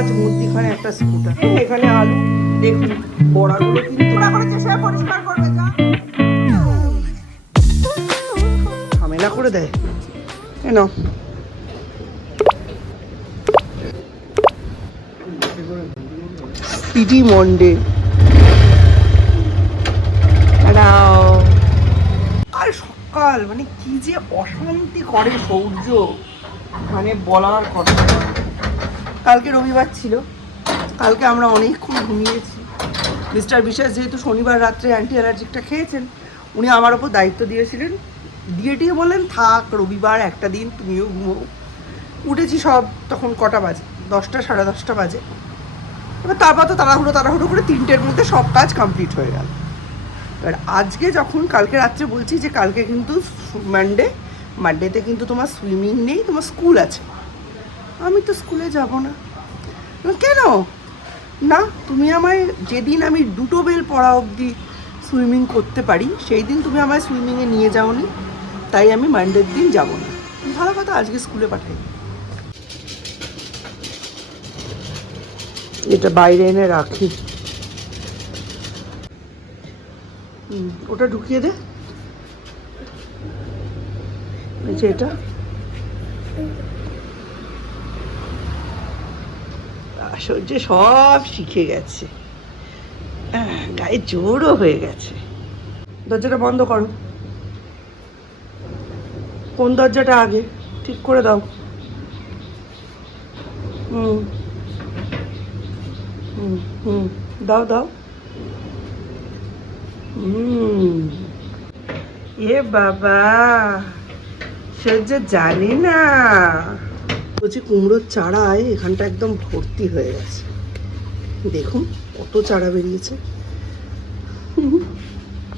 মাছ মধ্যিখানে একটা স্কুটার, এখানে আলু দেখুন, বড়াগুলো কিন্তু পরিষ্কার করবে, যা ঝামেলা করে দেয়। নাও স্পিডি মন্ডে। আর সকাল মানে কি যে অশান্তি করে সূর্য, মানে বলার কথা। কালকে রবিবার ছিল, কালকে আমরা অনেকক্ষণ ঘুমিয়েছি। মিস্টার বিশ্বাস যেহেতু শনিবার রাত্রে অ্যান্টি অ্যালার্জিকটা খেয়েছেন, উনি আমার ওপর দায়িত্ব দিয়েছিলেন, দিয়ে বললেন থাক রবিবার একটা দিন তুমিও ঘুমো। উঠেছি সব তখন কটা বাজে, 10টা সাড়ে 10টা বাজে। এবার তারপর তো তাড়াহুড়ো করে 3টের মধ্যে সব কাজ কমপ্লিট হয়ে গেল। এবার আজকে যখন কালকে রাত্রে বলছি যে কালকে কিন্তু মানডেতে কিন্তু তোমার সুইমিং নেই, তোমার স্কুল আছে। আমি তো স্কুলে যাব না। কেন না, তুমি আমায় যেদিন আমি 2টো বেল পড়া অবধি সুইমিং করতে পারি সেই দিন তুমি আমায় সুইমিংয়ে নিয়ে যাওনি, তাই আমি মানডের দিন যাব না। ভালো কথা, আজকে স্কুলে পাঠাই। এটা বাইরে এনে রাখি, ওটা ঢুকিয়ে দে। এটা সূর্য সব শিখে গেছে, গায়ে জোরও হয়ে গেছে। দরজাটা বন্ধ করো। কোন দরজাটা আগে ঠিক করে দাও। হুম হুম হুম দাও দাও। এ বাবা, সূর্য জানি না। বলছি কুমড়োর চারায় এখানটা একদম ভর্তি হয়ে গেছে, দেখুন কত চারা বেরিয়েছে।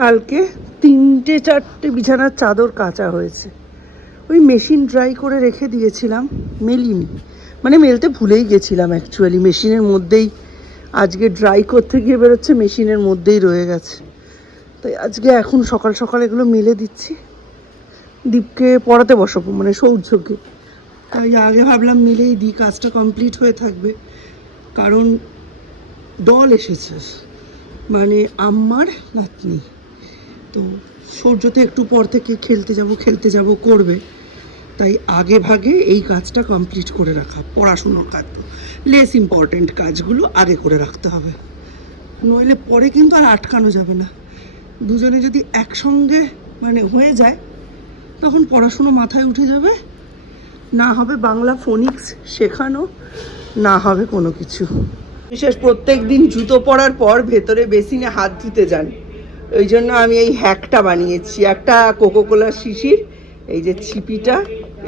কালকে 3-4টে বিছানার চাদর কাচা হয়েছে, ওই মেশিন ড্রাই করে রেখে দিয়েছিলাম, মেলিনি, মানে মেলতে ভুলেই গেছিলাম অ্যাকচুয়ালি। মেশিনের মধ্যেই আজকে ড্রাই করতে গিয়ে বেরোচ্ছে মেশিনের মধ্যেই রয়ে গেছে, তাই আজকে এখন সকাল সকাল এগুলো মেলে দিচ্ছি। দীপকে পড়াতে বসাবো, মানে সৌর্যকে, তাই আগে ভাবলাম মিলেই দিই, কাজটা কমপ্লিট হয়ে থাকবে। কারণ দল এসেছে, মানে আমার নাতনি, তো সূর্যতে একটু পর থেকে খেলতে যাব করবে, তাই আগে ভাগে এই কাজটা কমপ্লিট করে রাখা। পড়াশুনোর কাজ তো লেস ইম্পর্ট্যান্ট, কাজগুলো আগে করে রাখতে হবে, নইলে পরে কিন্তু আর আটকানো যাবে না। দুজনে যদি একসঙ্গে মানে হয়ে যায় তখন পড়াশুনো মাথায় উঠে যাবে, না হবে বাংলা ফোনিক্স শেখানো, না হবে কোনো কিছু। বিশেষ প্রত্যেক দিন জুতো পরার পর ভেতরে বেসিনে হাত ধুতে যান, ওই জন্য আমি এই হ্যাকটা বানিয়েছি। একটা কোকোকোলার শিশির, এই যে ছিপিটা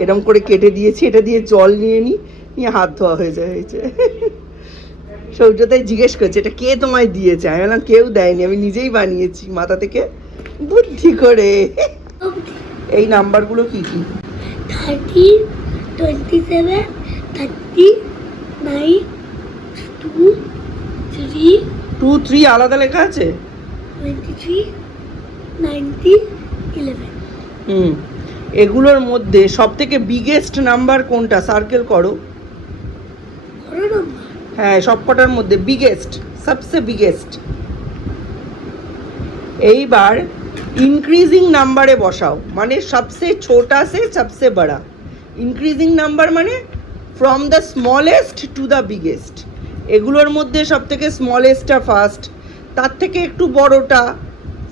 এরম করে কেটে দিয়েছি, এটা দিয়ে জল নিয়ে হাত ধোয়া হয়ে যায়। হয়েছে সৌর্যতাই জিজ্ঞেস করছে এটা কে তোমায় দিয়েছে, আমি বললাম কেউ দেয়নি, আমি নিজেই বানিয়েছি মাথা থেকে বুদ্ধি করে। এই নাম্বারগুলো কি কি? 30, 27, 39, 2, 3, 2, 3 আলাদা লেখা আছে। 23, 90, 11। এগুলোর মধ্যে সব থেকে বিগেস্ট নাম্বার কোনটা, সার্কেল করো। হ্যাঁ, সবকটার মধ্যে বিগেস্ট, সবসে বিগেস্ট। এইবার ইনক্রিজিং নাম্বারে বসাও, মানে সবসে ছোটা সে সবসে বড়া। ইনক্রিজিং নাম্বার মানে from the smallest to the biggest. এগুলোর মধ্যে সব থেকে স্মলেস্টটা ফার্স্ট, তার থেকে একটু বড়টা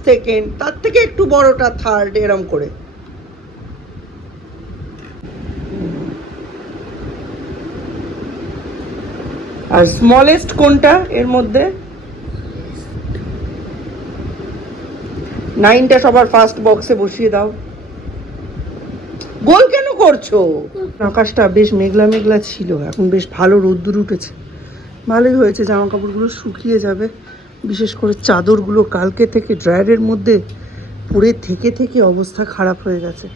সেকেন্ড, তার থেকে একটু বড়টা থার্ড, এরম করে। আর স্মলেস্ট কোনটা এর মধ্যে? 9টা সবার ফার্স্ট বক্সে বসিয়ে দাও। গোল কেন করছো? আকাশটা বেশ মেঘলা মেঘলা ছিল, এখন বেশ ভালো রোদ্দুর উঠেছে, ভালোই হয়েছে। জামা কাপড়গুলো শুকিয়ে যাবে, বিশেষ করে চাদরগুলো কালকে থেকে ড্রায়ারের মধ্যে পরে থেকে অবস্থা খারাপ হয়ে গেছে।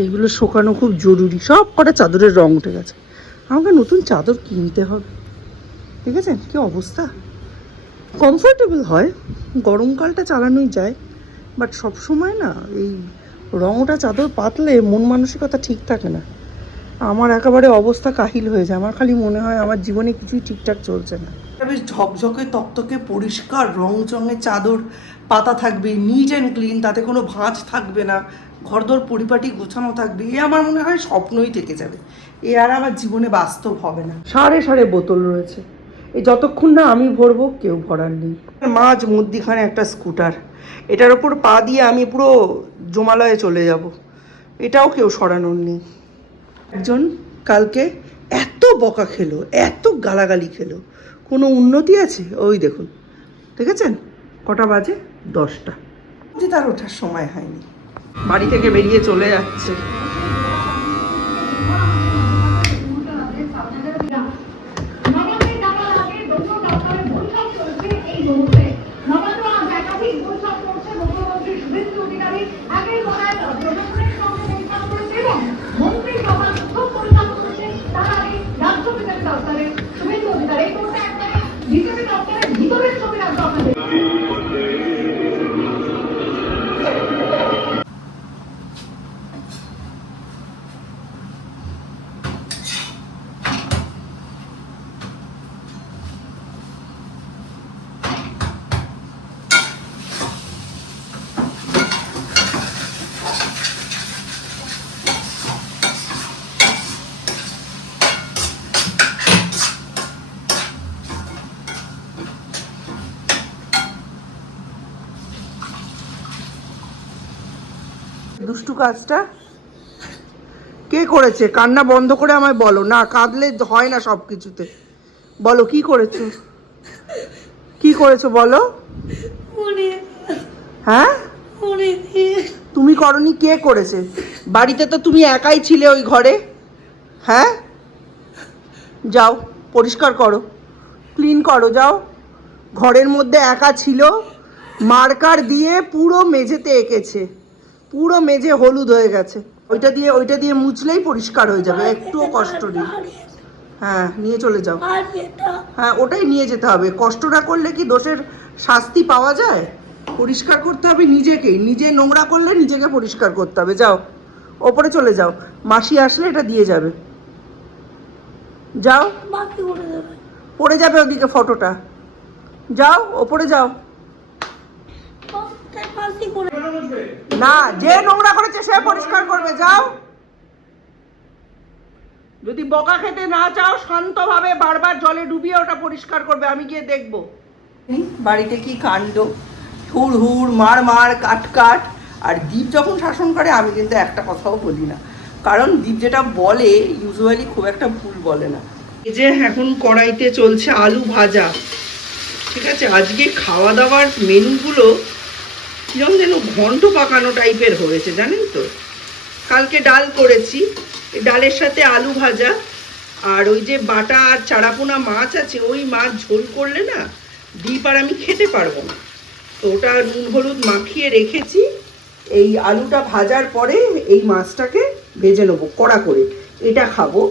এইগুলো শুকানো খুব জরুরি, সব কটা চাদরের রং উঠে গেছে, আমাকে নতুন চাদর কিনতে হবে। ঠিক আছে, কি অবস্থা। কমফোর্টেবল হয়, গরমকালটা চালানোই যায়, বাট সব সময় না এই রংটা চাদর পাতলে মন মানসিকতা ঠিক থাকে না, আমার একেবারে অবস্থা কাহিল হয়ে যায়, আমার খালি মনে হয় আমার জীবনে কিছুই ঠিকঠাক চলছে না। বেশ ঝকঝকে তকতকে পরিষ্কার রংচঙে চাদর পাতা থাকবে, নিট অ্যান্ড ক্লিন, তাতে কোনো ভাঁজ থাকবে না, ঘরদোর পরিপাটি গোছানো থাকবে, এ আমার মনে হয় স্বপ্নই থেকে যাবে। এ আর আমার জীবনে বাস্তব হবে না। সারে সারে বোতল রয়েছে, এই যতক্ষণ না আমি ভরবো কেউ ভরার নেই। মাঝ মধ্যিখানে একটা স্কুটার, এটার ওপর পা দিয়ে আমি পুরো জমালয়ে চলে যাব, এটাও কেউ সরানোর নেই। একজন কালকে এত বকা খেলো, এত গালাগালি খেলো, কোনো উন্নতি আছে? ওই দেখুন, দেখেছেন কটা বাজে? 10টা। তার ওঠার সময় হয়নি, বাড়ি থেকে বেরিয়ে চলে যাচ্ছে। দুষ্টু কাজটা কে করেছে? কান্না বন্ধ করে আমায় বলো, না কাঁদলে হয় না সব কিছুতে। বলো কি করেছো, কি করেছো বলো। হ্যাঁ তুমি করনি, কে করেছে? বাড়িতে তো তুমি একাই ছিলে ওই ঘরে। হ্যাঁ যাও পরিষ্কার করো, ক্লিন করো, যাও। ঘরের মধ্যে একা ছিল, মার্কার দিয়ে পুরো মেঝেতে এঁকেছে, পুরো মেঝে হলুদ হয়ে গেছে। ওইটা দিয়ে মুছলেই পরিষ্কার হয়ে যাবে, একটুও কষ্ট নেই। হ্যাঁ নিয়ে চলে যাও। হ্যাঁ ওটাই নিয়ে যেতে হবে, কষ্ট না করলে কি দোষের শাস্তি পাওয়া যায়? পরিষ্কার করতে হবে নিজেকেই, নিজে নোংরা করলে নিজেকে পরিষ্কার করতে হবে। যাও ওপরে চলে যাও, মাসি আসলে এটা দিয়ে যাবে। যাও, পড়ে যাবে ওদিকে ফটোটা, যাও ওপরে যাও। না, যে নোংরা করেছে সে পরিষ্কার করবে, যাও। যদি বকা খেতে না চাও শান্তভাবে বারবার জলে ডুবিয়ে ওটা পরিষ্কার করবে, আমি গিয়ে দেখবো। বাড়িতে কি কাণ্ড, হুড় হুড় মার মার কাট কাট। আর দীপ যখন শাসন করে আমি কিন্তু একটা কথাও বলি না, কারণ দীপ যেটা বলে ইউজুয়ালি খুব একটা ভুল বলে না। এই যে এখন কড়াইতে চলছে আলু ভাজা, ঠিক আছে। আজকে খাওয়া দাওয়ার মেনুগুলো কিরম যেন ঘন্ট পাকানো টাইপের হয়েছে জানেন তো। কালকে ডাল করেছি, ডালের সাথে আলু ভাজা, আর ওই যে বাটা আর চারাপোনা মাছ আছে, ওই মাছ ঝোল করলে না দীপ আর আমি খেতে পারবো না, তো ওটা নুন হলুদ মাখিয়ে রেখেছি। এই আলুটা ভাজার পরে এই মাছটাকে ভেজে নেবো কড়া করে, এটা খাবো।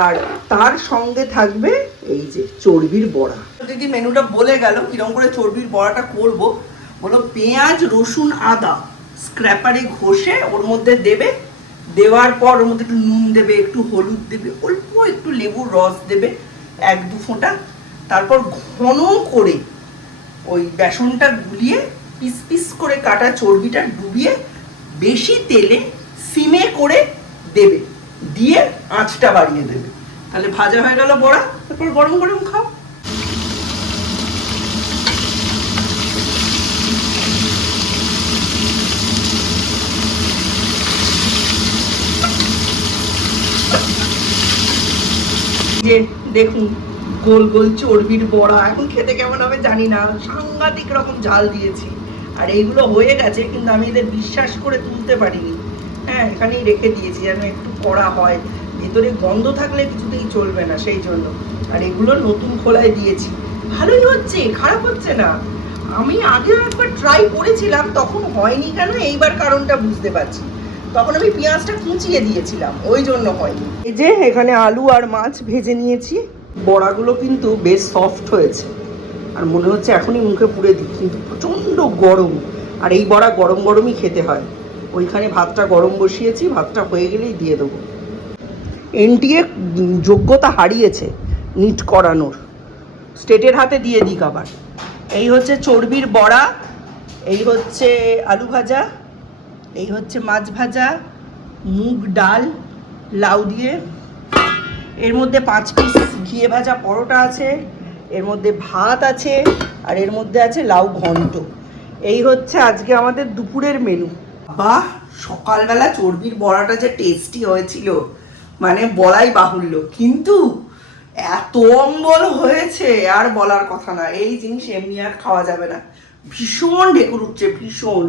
আর তার সঙ্গে থাকবে এই যে চর্বির বড়া। দিদি মেনুটা বলে গেল কিরকম করে চর্বির বড়াটা করব। বলো পেঁয়াজ রসুন আদা স্ক্র্যাপারে ঘষে ওর মধ্যে দেবে, দেওয়ার পর ওর মধ্যে একটু নুন দেবে, একটু হলুদ দেবে, অল্প একটু লেবুর রস দেবে 1-2 ফোঁটা। তারপর ঘন করে ওই বেসনটা গুলিয়ে পিস পিস করে কাটা চর্বিটা ডুবিয়ে বেশি তেলে সিমে করে দেবে, দিয়ে আঁচটা বাড়িয়ে দেবে, তাহলে ভাজা হয়ে গেল বড়া। তারপর গরম গরম খাও। যে দেখুন গোল গোল চর্বির বড়া, এখন খেতে কেমন হবে জানি না, সাংঘাতিক রকম ঝাল দিয়েছি। আর এইগুলো হয়ে গেছে, কিন্তু আমি এদের বিশ্বাস করে তুলতে পারিনি। হ্যাঁ এখানেই রেখে দিয়েছি যেন একটু কড়া হয়, ভেতরে গন্ধ থাকলে কিছুতেই চলবে না, সেই জন্য। আর এগুলো নতুন খোলায় দিয়েছি, ভালোই হচ্ছে, খারাপ হচ্ছে না। আমি আগেও একবার ট্রাই করেছিলাম, তখন হয়নি কেন এইবার কারণটা বুঝতে পারছি। তখন আমি পেঁয়াজটা কুচিয়ে দিয়েছিলাম, ওই জন্য হয়নি। এই যে এখানে আলু আর মাছ ভেজে নিয়েছি, বড়াগুলো কিন্তু বেশ সফট হয়েছে, আর মনে হচ্ছে এখনই মুখে পুড়ে দিই, কিন্তু প্রচণ্ড গরম। আর এই বড়া গরম গরমই খেতে হয়। ওইখানে ভাতটা গরম বসিয়েছি, ভাতটা হয়ে গেলেই দিয়ে দেবো। এনটিএ যোগ্যতা হারিয়েছে নিট করানোর। স্টেটের হাতে দিয়ে দিক আবার। এই হচ্ছে চর্বির বড়া, এই হচ্ছে আলু ভাজা, এই হচ্ছে মাছ ভাজা, মুগ ডাল লাউ দিয়ে, এর মধ্যে 5 পিস ঘিয়ে ভাজা পরোটা আছে, এর মধ্যে ভাত আছে, আর এর মধ্যে আছে লাউ ঘন্ট। এই হচ্ছে আজকে আমাদের দুপুরের মেনু। বাহ, সকালবেলা চর্বির বড়াটা যে টেস্টি হয়েছিল মানে বলাই বাহুল্য, কিন্তু এত অম্বল হয়েছে আর বলার কথা না। এই জিনিস এমনি আর খাওয়া যাবে না, ভীষণ ঢেকুর উঠছে ভীষণ।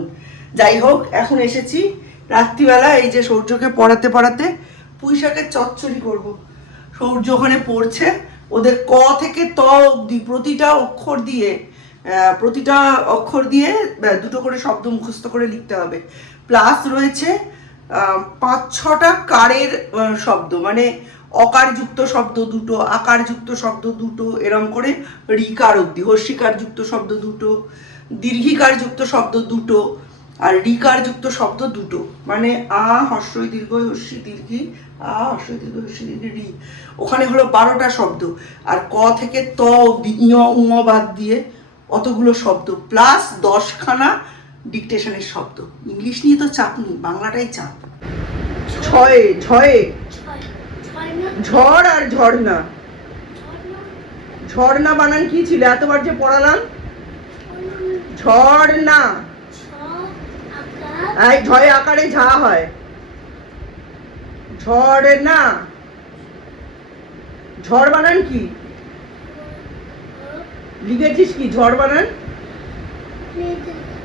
যাই হোক, এখন এসেছি রাত্রিবেলা এই যে সূর্যকে পড়াতে পড়াতে পুঁই শাকের চচ্চড়ি করবো। সূর্য ওখানে পড়ছে, ওদের ক থেকে ত অবধি প্রতিটা অক্ষর দিয়ে দুটো করে শব্দ মুখস্থ করে লিখতে হবে। প্লাস রয়েছে 5-6টা কারের শব্দ, মানে অকারযুক্ত শব্দ দুটো, আকারযুক্ত শব্দ দুটো, এরম করে রিকার অবধি, হর্ষিকার যুক্ত শব্দ দুটো, দীর্ঘিকার যুক্ত শব্দ দুটো, আর রিকার যুক্ত শব্দ দুটো, মানে আ হর্ষই দীর্ঘ হর্ষি দীর্ঘি, আ হর্ষই দীর্ঘ হর্ষি দীর্ঘ রি। ওখানে হলো 12টা শব্দ। আর ক থেকে ত অবধি ইয় উঙ বাদ দিয়ে অতগুলো শব্দ, প্লাস 10খানা ডিকটেশনের শব্দ। ইংলিশ নিয়ে তো চাপ নেই, বাংলাটাই চাপ। ছয়ে ঝড় আর ঝর্ণা। ঝর্ণা বানান কি ছিল এতবার যে পড়ালাম? ঝর্ণা। এই ঝয় আকারে ঝা হয়, ঝর্ণা। ঝড় বানান কি লিখেছিস? কি ঝড় বানান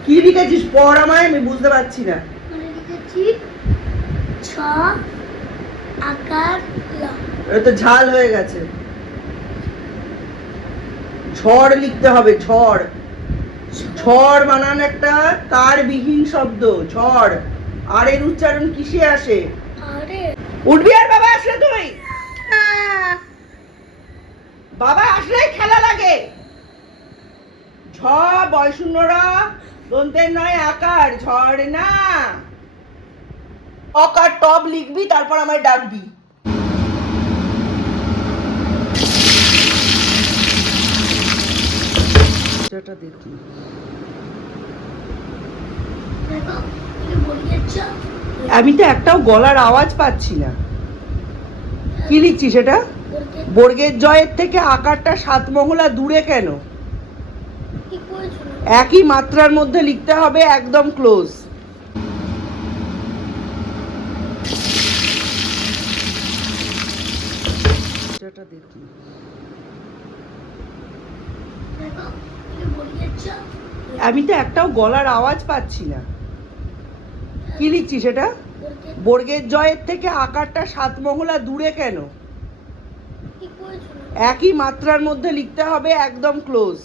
কি লিখেছিস? পড় আমায়, আমি বুঝতে পারছি না। এটা তো ঝাল হয়ে গেছে। ঝড় লিখতে হবে, ঝড়। ঝড় বানান একটা কারবিহীন শব্দ, ঝড়। আর এর উচ্চারণ কিসে আসে? উঠবি আর বাবা আসলে? তুই বাবা আসলে খেলা লাগে। ঝ বয় শূন্য র দন্তের নয় আকার, ঝড় না। অকার টব লিখবি, তারপর আমায় ডাকবি। দেখুন, আমি তো একটাও গলার আওয়াজ পাচ্ছি না। কি লিখছিস এটা? বর্গের জয়ের থেকে আকারটা 7 মহলা দূরে কেন? একই মাত্রার মধ্যে লিখতে হবে, একদম ক্লোজ। দেখুন, আমি তো একটাও গলার আওয়াজ পাচ্ছি না। কি লিখছিস এটা? বর্গের জয়ের থেকে আকারটা 7 মহলা দূরে কেন? একই মাত্রার মধ্যে লিখতে হবে, একদম close.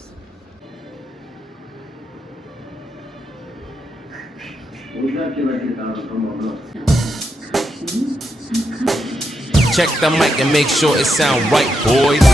Check the mic and make sure it sound right, boys.